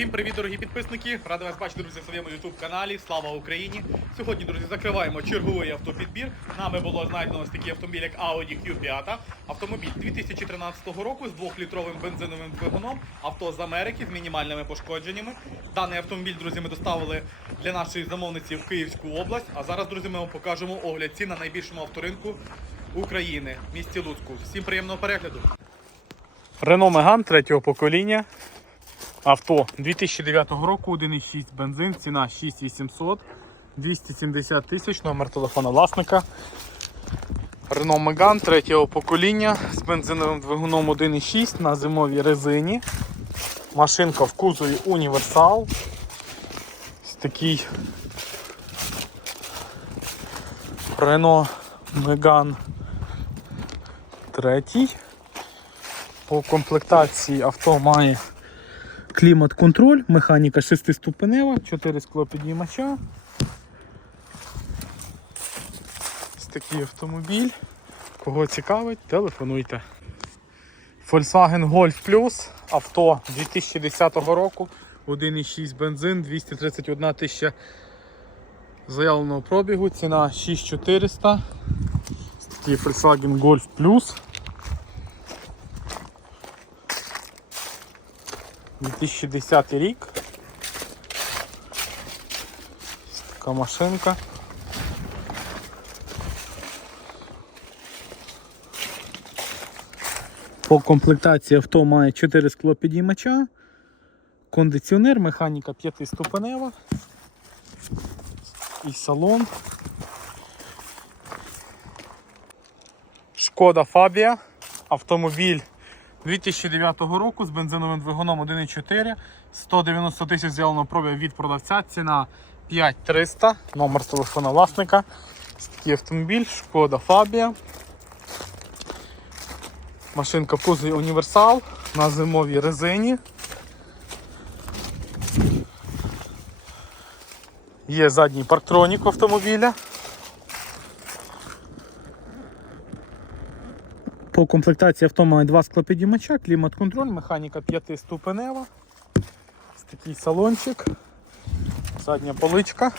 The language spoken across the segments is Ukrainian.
Всім привіт, дорогі підписники! Радий вас бачити, друзі, в своєму YouTube каналі. Слава Україні! Сьогодні, друзі, закриваємо черговий автопідбір. Нами було знайдено ось такий автомобіль, як Audi Q5. Автомобіль 2013 року з 2-літровим бензиновим двигуном, авто з Америки з мінімальними пошкодженнями. Даний автомобіль, друзі, ми доставили для нашої замовниці в Київську область. А зараз, друзі, ми вам покажемо огляд цін на найбільшому авторинку України в місті Луцьку. Всім приємного перегляду! Renault Megane третього покоління. Авто 2009 року, 1,6 бензин, ціна 6800, 270 тисяч, номер телефона власника. Renault Megane третього покоління з бензиновим двигуном 1,6 на зимовій резині. Машинка в кузові універсал. Такий Renault Megane третій. По комплектації авто має Клімат-контроль, механіка 6-ступенева, 4 склопідіймача. Ось такий автомобіль. Кого цікавить, телефонуйте. Volkswagen Golf Plus, авто 2010 року, 1,6 бензин, 231 тисяча заявленого пробігу, ціна 6400. Такий Volkswagen Golf Plus. 2010 рік. Така машинка. По комплектації авто має 4 склопідіймача, кондиціонер, механіка 5-ступенева і салон. Шкода Фабія, автомобіль 2009 року з бензиновим двигуном 1.4, 190 тисяч з'явлено пробів від продавця, ціна 5300, номер телефона власника. Такий автомобіль, шкода Фабія. Машинка кузові універсал на зимовій резині. Є задній парктронік автомобіля. По комплектації авто має два склопідіймача, клімат-контроль, механіка 5-ступенева. Ось такий салончик, задня поличка.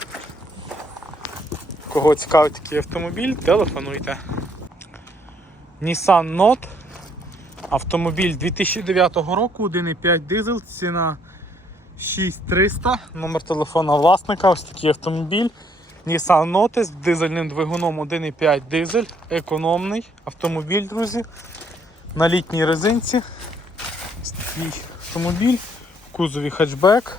Кого цікавить такий автомобіль, телефонуйте. Nissan Note. Автомобіль 2009 року, 1,5 дизель, ціна 6300, номер телефона власника, ось такий автомобіль. Nissan Note з дизельним двигуном 1,5 дизель, економний автомобіль, друзі. На літній резинці. Ось такий автомобіль, в кузові хетчбек.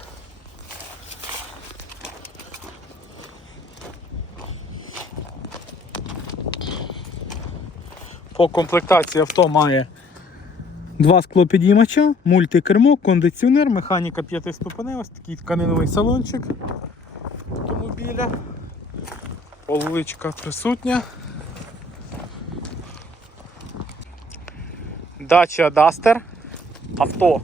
По комплектації авто має два склопідіймача, мультикермо, кондиціонер, механіка 5 ступенева, ось такий тканиновий салончик автомобіля. Поличка присутня. Dacia Duster. Авто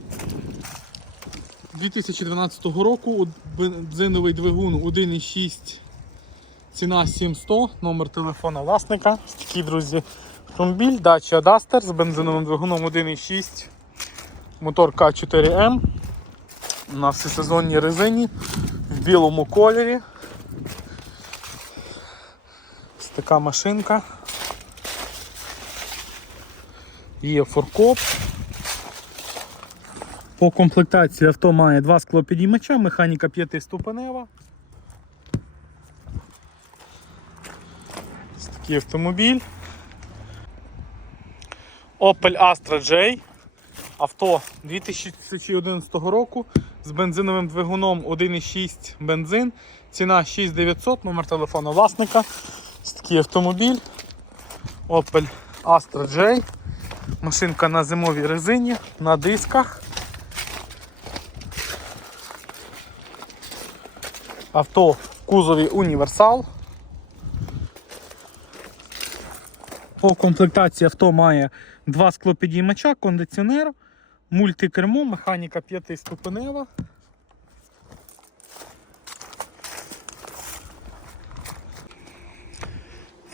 2012 року. Бензиновий двигун 1,6. Ціна 700, номер телефона власника. Такий, друзі, автомобіль Dacia Duster з бензиновим двигуном 1,6. Мотор К4М. На всесезонній резині в білому кольорі. Ось така машинка. Є форкоп. По комплектації авто має два склопідіймача, механіка 5-ступенева. Ось такий автомобіль. Opel Astra J. Авто 2011 року з бензиновим двигуном 1,6 бензин. Ціна 6900, номер телефону власника. Ось такий автомобіль. Opel Astra J. Машинка на зимовій резині, на дисках. Авто в кузові універсал. По комплектації авто має Два склопідіймача, кондиціонер, мультикермо, механіка 5-ступенева.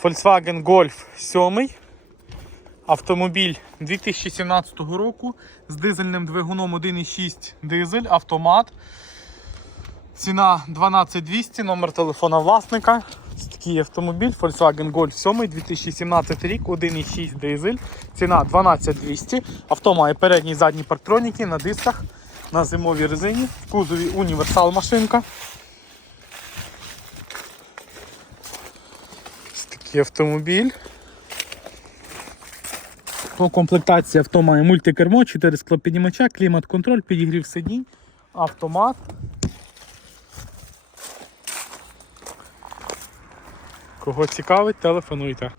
Volkswagen Golf 7. Автомобіль 2017 року з дизельним двигуном 1,6 дизель, автомат. Ціна 12200, номер телефона власника. Такий автомобіль Volkswagen Golf 7 2017 рік, 1.6 дизель. Ціна 12200. Авто має передні і задні парктроніки на дисках, на зимовій резині, в кузові універсал машинка. Ось такий автомобіль. По комплектації авто має мультикермо, 4 склопіднімача, клімат-контроль, підігрів сидінь, автомат. Кого цікавить, телефонуйте.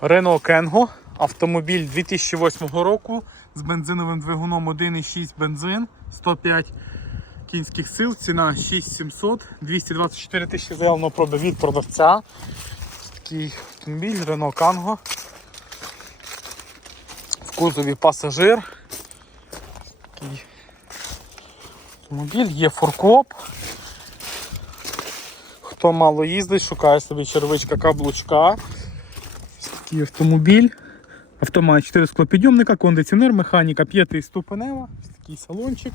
Renault Kengo, автомобіль 2008 року з бензиновим двигуном 1,6 бензин, 105 кінських сил, ціна 6700, 224 тисячі заявленого проби від продавця. Такий автомобіль Renault Kango. В кузові пасажир. Такий автомобіль, є форкоп. Хто мало їздить, шукає собі червичка каблучка. Такий автомобіль. Авто має 4 склопідйомника, кондиціонер, механіка 5 ступенева. Ось такий салончик.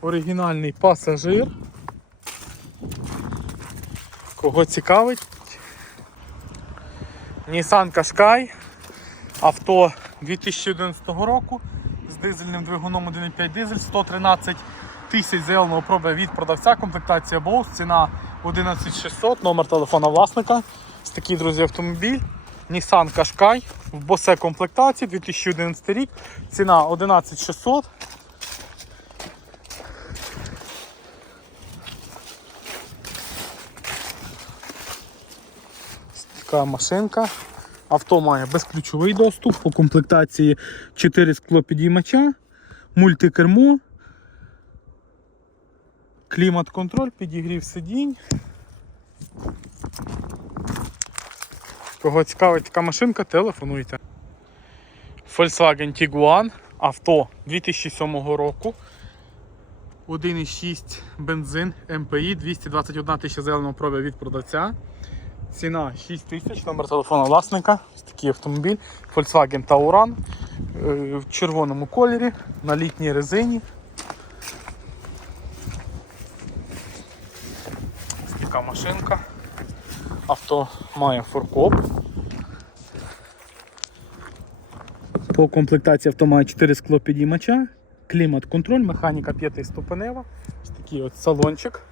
Оригінальний пасажир. Кого цікавить? Nissan Qashqai. Авто 2011 року з дизельним двигуном 1.5 дизель, 113 тисяч заявленого проби від продавця, комплектація Bose, ціна 11600, номер телефона власника. Ось такий, друзі, автомобіль. Nissan Qashqai в босе комплектації 2011 рік, ціна 11600. Ось Така машинка. Авто має безключовий доступ по комплектації 4 склопідіймача, мультикермо, клімат-контроль, підігрів сидінь. Кого цікавить така машинка, телефонуйте. Volkswagen Tiguan, авто 2007 року. 1,6 бензин МПІ, 221 тисяча зеленого пробігу від продавця. Ціна 6 тисяч, номер телефона власника. Такий автомобіль. Volkswagen Tauran е, в червоному кольорі, на літній резині. Така машинка. Авто має форкоп. По комплектації авто має 4 склопідіймача, клімат-контроль, механіка 5 ступенева. Ось такий от салончик.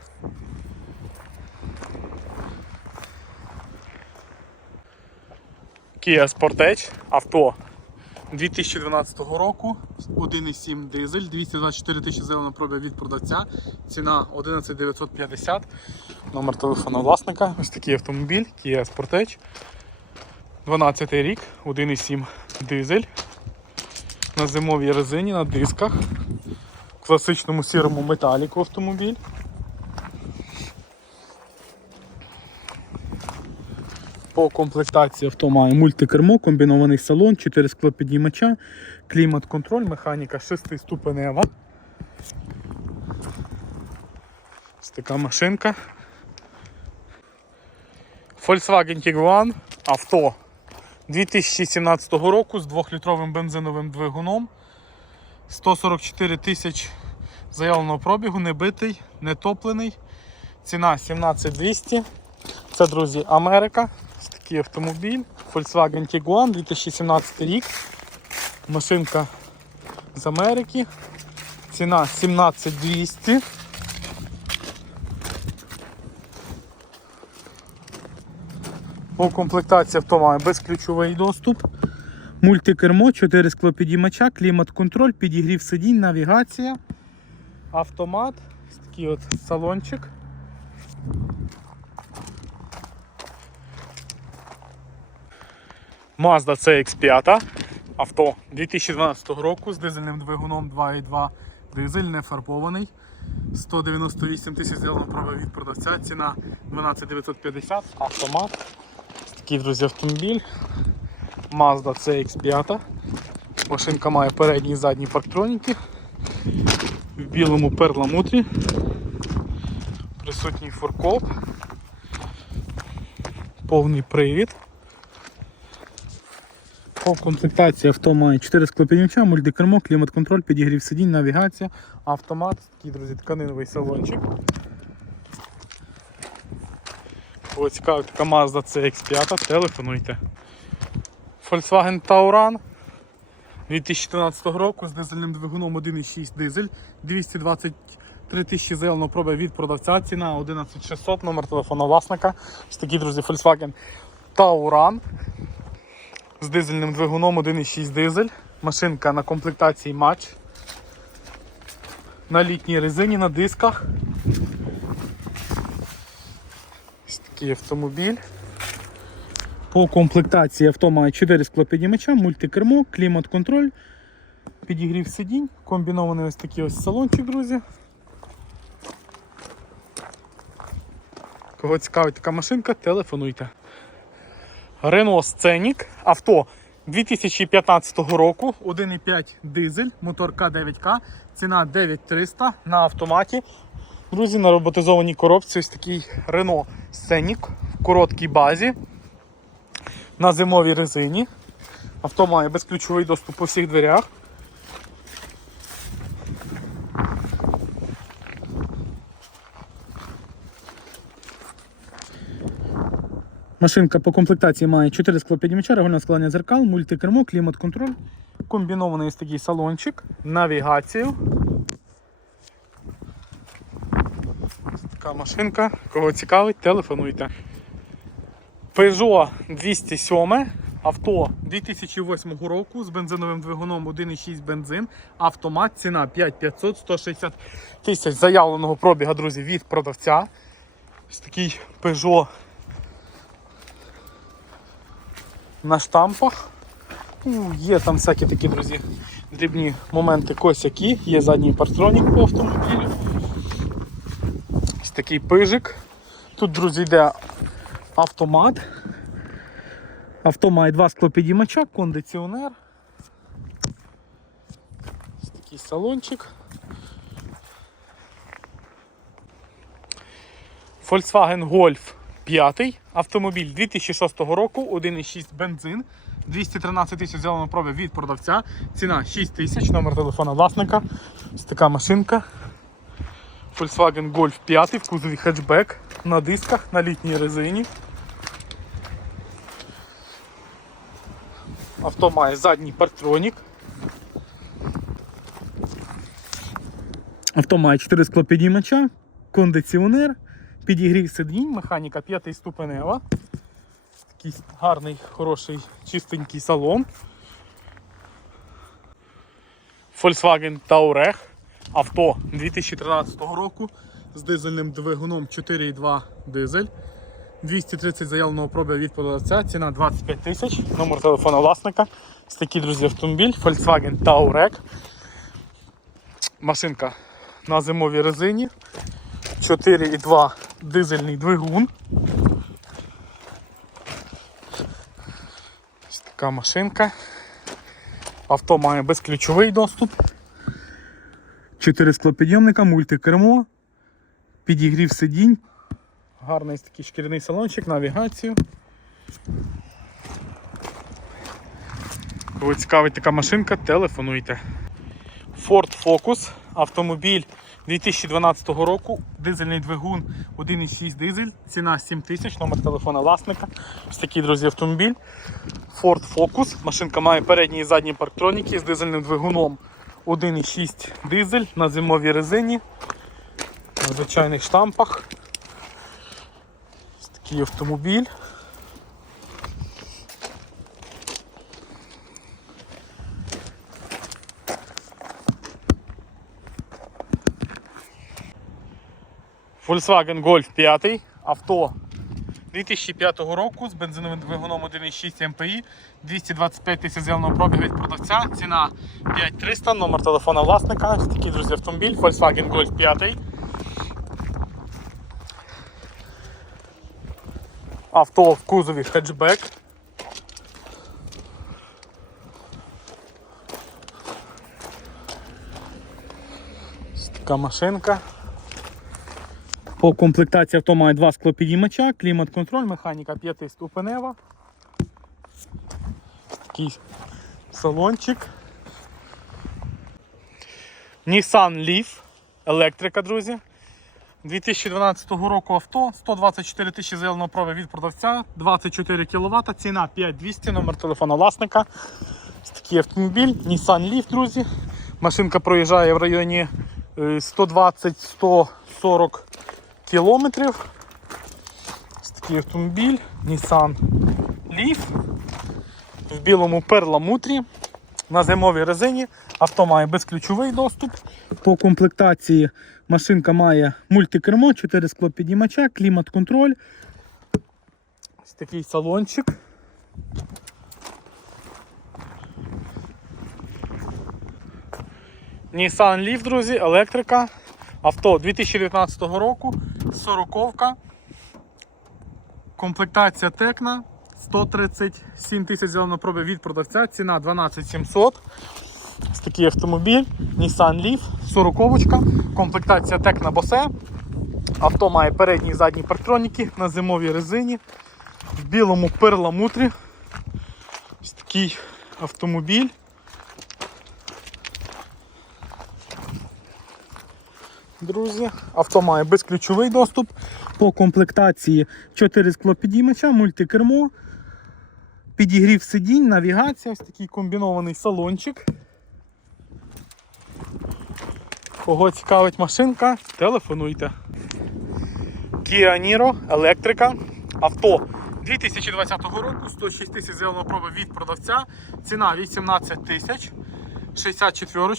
Kia Sportage, авто 2012 року, 1,7 дизель, 224 тисячі зеленого пробігу від продавця, ціна 11950, номер телефону власника, ось такий автомобіль, Kia Sportage, 12 рік, 1,7 дизель, на зимовій резині, на дисках, в класичному сірому металіку автомобіль. По комплектації авто має мультикермо, комбінований салон, 4 склопідіймача, клімат-контроль, механіка 6 ступенева. Ось така машинка. Volkswagen Tiguan авто 2017 року з 2-літровим бензиновим двигуном. 144 тисяч заявленого пробігу, не битий, не топлений. Ціна 17200. Це, друзі, Америка. Такий автомобіль. Volkswagen Tiguan 2017 рік. Машинка з Америки. Ціна 17200. По комплектації авто має безключовий доступ. Мультикермо, 4 склопідіймача, клімат-контроль, підігрів сидінь, навігація, автомат. Такий от салончик. Mazda CX5. Авто 2012 року з дизельним двигуном 2.2 дизель, не фарбований. 198 тисяч зеленого права від продавця, ціна 12950, автомат. Такий, друзі, автомобіль. Mazda CX5. Машинка має передні і задні парктроніки. В білому перламутрі. Присутній форкоп. повний привід. По комплектації авто має 4 склопіднімча, мультикермо, клімат-контроль, підігрів сидінь, навігація, автомат, такий, друзі, тканиновий салончик. Кого цікавить така Mazda CX5, телефонуйте. Volkswagen Tauran 2014 року з дизельним двигуном 1.6 дизель, 223 тисячі зеленого проба від продавця, ціна 11600, номер телефону власника. Ось такий, друзі, Volkswagen Tauran з дизельним двигуном 1.6 дизель. Машинка на комплектації матч. На літній резині, на дисках. Ось такий автомобіль. По комплектації авто має 4 склопіднімача, мультикермо, клімат-контроль, підігрів сидінь, комбінований ось такий ось салончик, друзі. Кого цікавить така машинка, телефонуйте. Renault Scenic, авто 2015 року, 1,5 дизель, мотор К9К, ціна 9300 на автоматі. Друзі, на роботизованій коробці ось такий Renault Scenic в короткій базі на зимовій резині. Авто має безключовий доступ по всіх дверях. Машинка по комплектації має 4 склопіднімача, регульне складання дзеркал, мультикермо, клімат-контроль, комбінований ось такий салончик, навігацію. Така машинка. Кого цікавить, телефонуйте. Peugeot 207, авто 2008 року з бензиновим двигуном 1,6 бензин, автомат, ціна 5500, 160 тисяч заявленого пробіга, друзі, від продавця. Ось такий Peugeot на штампах. Ну, Є там всякі такі, друзі, дрібні моменти косяки, є задній партронік по автомобілю. Ось такий пижик. Тут, друзі, йде автомат. Авто має два склопідіймача, кондиціонер. Ось такий салончик. Volkswagen Golf 5. Автомобіль 2006 року, 1,6 бензин, 213 тисяч зеленого проби від продавця. Ціна 6 тисяч, номер телефона власника. Ось така машинка. Volkswagen Golf 5 в кузові хетчбек на дисках, на літній резині. Авто має задній партронік. Авто має 4 склопідіймача, кондиціонер, підігрів сидінь, механіка 5 ступенева. Такий гарний, хороший, чистенький салон. Volkswagen Touareg. Авто 2013 року з дизельним двигуном 4,2 дизель. 230 заявленого пробігу від продавця, ціна 25 тисяч, номер телефона власника. Ось такий, друзі, автомобіль Volkswagen Touareg. Машинка на зимовій резині. 4,2 дизельний двигун. Ось така машинка. Авто має безключовий доступ. 4 склопідйомника, мультикермо, підігрів сидінь. Гарний такий шкіряний салончик, навігацію. Кого цікавить така машинка, телефонуйте. Ford Focus, автомобіль 2012 року, дизельний двигун 1,6 дизель, ціна 7 тисяч, номер телефона власника. Ось такий, друзі, автомобіль. Ford Focus. Машинка має передні і задні парктроніки з дизельним двигуном 1,6 дизель на зимовій резині, на звичайних штампах. Ось такий автомобіль. Volkswagen Golf 5, авто 2005 року з бензиновим двигуном 1,6 МПІ, 225 тисяч зеленого пробігу від продавця, ціна 5300, номер телефона власника, такий, друзі, автомобіль, Volkswagen Golf 5. Авто в кузові хетчбек. Ось така машинка. По комплектації авто має два склопідіймача, клімат-контроль, механіка 5 ступенева. Такий салончик. Nissan Leaf, електрика, друзі. 2012 року авто, 124 тисячі заявленого права від продавця, 24 кВт, ціна 5200, номер телефона власника. Такий автомобіль, Nissan Leaf, друзі. Машинка проїжджає в районі е, 120-140 кілометрів. Ось такий автомобіль, Nissan Leaf в білому перламутрі на зимовій резині. Авто має безключовий доступ. По комплектації машинка має мультикермо, 4 склопіднімача, клімат-контроль. Ось такий салончик. Nissan Leaf, друзі, електрика. Авто 2019 року, 40-ка. Комплектація Текна. 137 тисяч зелено проби від продавця, ціна 12 700. Ось такий автомобіль, Nissan Leaf, 40-ка, комплектація Tecna Bose. Авто має передні і задні парктроніки на зимовій резині, в білому перламутрі. Ось такий автомобіль. Друзі, авто має безключовий доступ. По комплектації 4 склопідіймача, мультикермо, підігрів сидінь, навігація, ось такий комбінований салончик. Кого цікавить машинка, телефонуйте. Kia Niro, електрика, авто 2020 року, 106 тисяч зеленого проби від продавця, ціна 18 тисяч, 64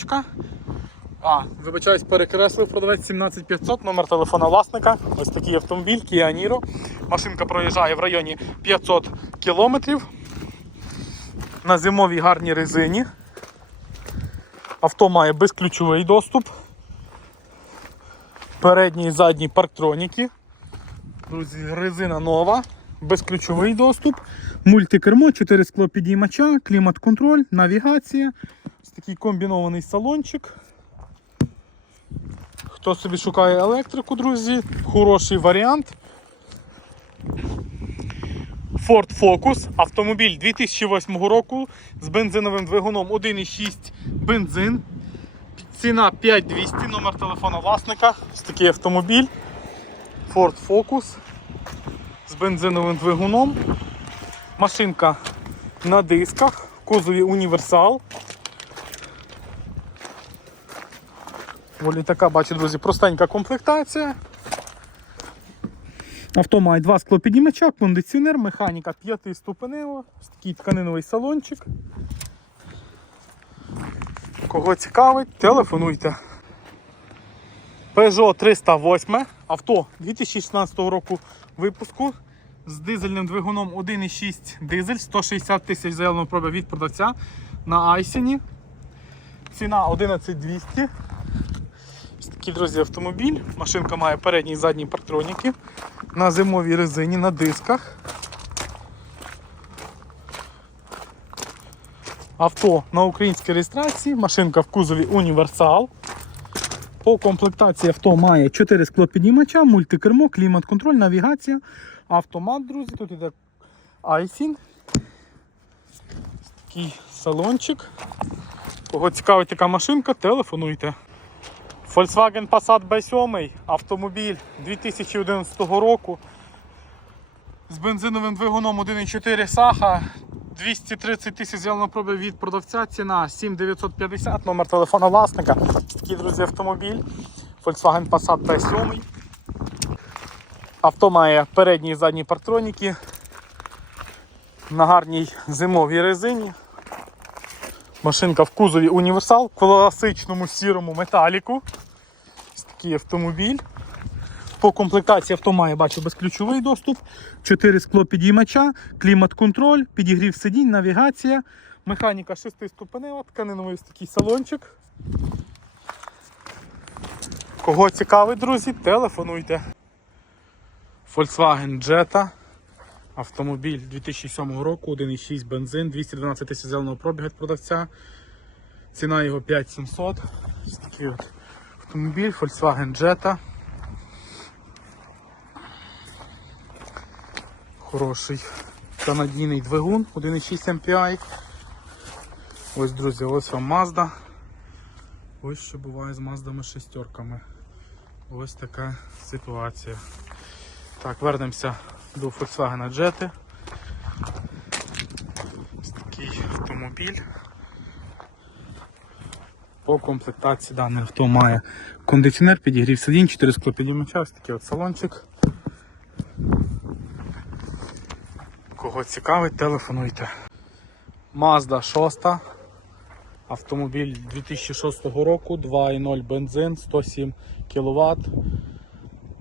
а, вибачаюсь, перекреслив продавець 17500, номер телефона власника. Ось такий автомобіль Kia Niro. Машинка проїжджає в районі 500 кілометрів. На зимовій гарній резині. Авто має безключовий доступ. Передні і задні парктроніки. Друзі, резина нова, безключовий доступ, мультикермо, 4 скло підіймача, клімат-контроль, навігація. Ось такий комбінований салончик. Хто собі шукає електрику, друзі, хороший варіант. Ford Focus, автомобіль 2008 року з бензиновим двигуном 1,6 бензин. Ціна 5200, номер телефона власника. Ось такий автомобіль. Ford Focus з бензиновим двигуном. Машинка на дисках, в кузові універсал. Волі така, бачите, друзі, простенька комплектація. Авто має два склопіднімача, кондиціонер, механіка 5 ступенева, такий тканиновий салончик. Кого цікавить, телефонуйте. Peugeot 308, авто 2016 року випуску з дизельним двигуном 1,6 дизель, 160 тисяч заявленого проби від продавця на Айсені. Ціна 11200. Такий, друзі, автомобіль. Машинка має передні і задні парктроніки на зимовій резині, на дисках. Авто на українській реєстрації, машинка в кузові універсал. По комплектації авто має 4 склопіднімача, мультикермо, клімат-контроль, навігація, автомат, друзі. Тут іде. Ось Такий салончик. Кого цікавить така машинка, телефонуйте. Volkswagen Passat B7, автомобіль 2011 року з бензиновим двигуном 1,4 Саха, 230 тисяч проби від продавця, ціна 7950, номер телефона власника. Такий, друзі, автомобіль. Volkswagen Passat B7. Авто має передні і задні парктроніки на гарній зимовій резині. Машинка в кузові універсал в класичному сірому металіку. Такий автомобіль. По комплектації авто має, бачу, безключовий доступ, 4 скло підіймача, клімат-контроль, підігрів сидінь, навігація, механіка 6 ступенева, тканиновий такий салончик. Кого цікавить, друзі, телефонуйте. Volkswagen Jetta. Автомобіль 2007 року, 1,6 бензин, 212 тисяч зеленого пробігу від продавця. Ціна його 5700. Ось такий от автомобіль Volkswagen Jetta. Хороший та надійний двигун 1,6 MPI. Ось, друзі, ось вам Mazda. Ось що буває з маздами шестерками. Ось така ситуація. Так, вернемося до Volkswagen Jetta. Ось такий автомобіль. По комплектації даний авто має кондиціонер, підігрів сидінь, 4 склопідіймача, ось такий от салончик. Кого цікавить, телефонуйте. Mazda 6. Автомобіль 2006 року, 2.0 бензин, 107 кВт.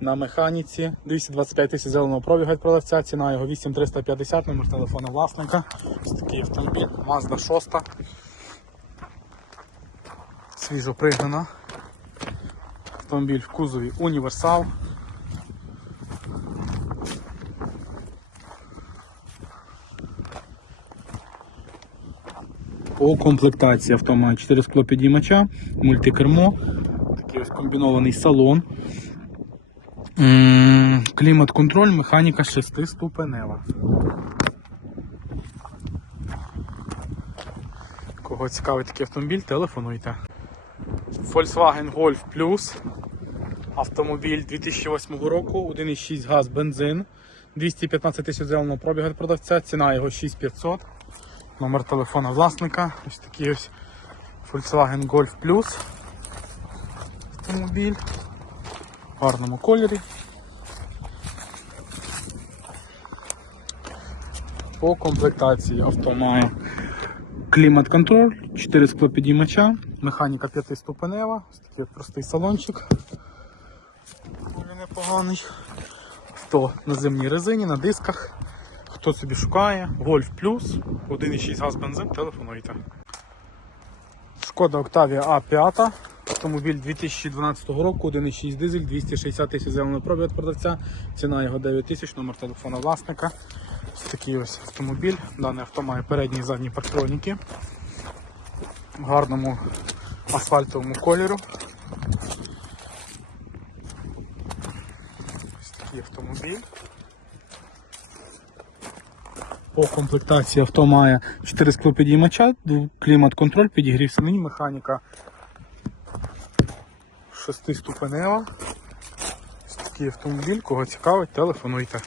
На механіці 225 тисяч зеленого пробіга від продавця, ціна його 8350, номер телефону власника. Ось такий автомобіль, Mazda 6. Свіжо пригнана. Автомобіль в кузові універсал. По комплектації авто має 4 склопідіймача, мультикермо, такий ось комбінований салон. Клімат-контроль, механіка 6 ступенева. Кого цікавить такий автомобіль, телефонуйте. Volkswagen Golf Plus. Автомобіль 2008 року, 1,6 газ бензин, 215 тисяч зеленого пробігу від продавця, ціна його 6500. Номер телефона власника. Ось такий ось Volkswagen Golf Plus. Автомобіль. В гарному кольорі. По комплектації авто має клімат-контроль, 4 склопідіймача, механіка 5-ступенева, ось такий простий салончик. Непоганий. Авто на зимній резині, на дисках. Хто собі шукає, Golf Plus, 1,6 газ бензин, телефонуйте. Шкода Octavia A5, автомобіль 2012 року, 1,6 дизель, 260 тисяч зеленого пробігу від продавця, ціна його 9 тисяч, номер телефона власника. Ось такий ось автомобіль. Даний авто має передні і задні парктроніки в гарному асфальтовому кольору. Ось такий автомобіль. По комплектації авто має 4 склопідіймача, клімат-контроль, підігрів сидінь, механіка 6 ступенева. Ось такий автомобіль, кого цікавить, телефонуйте.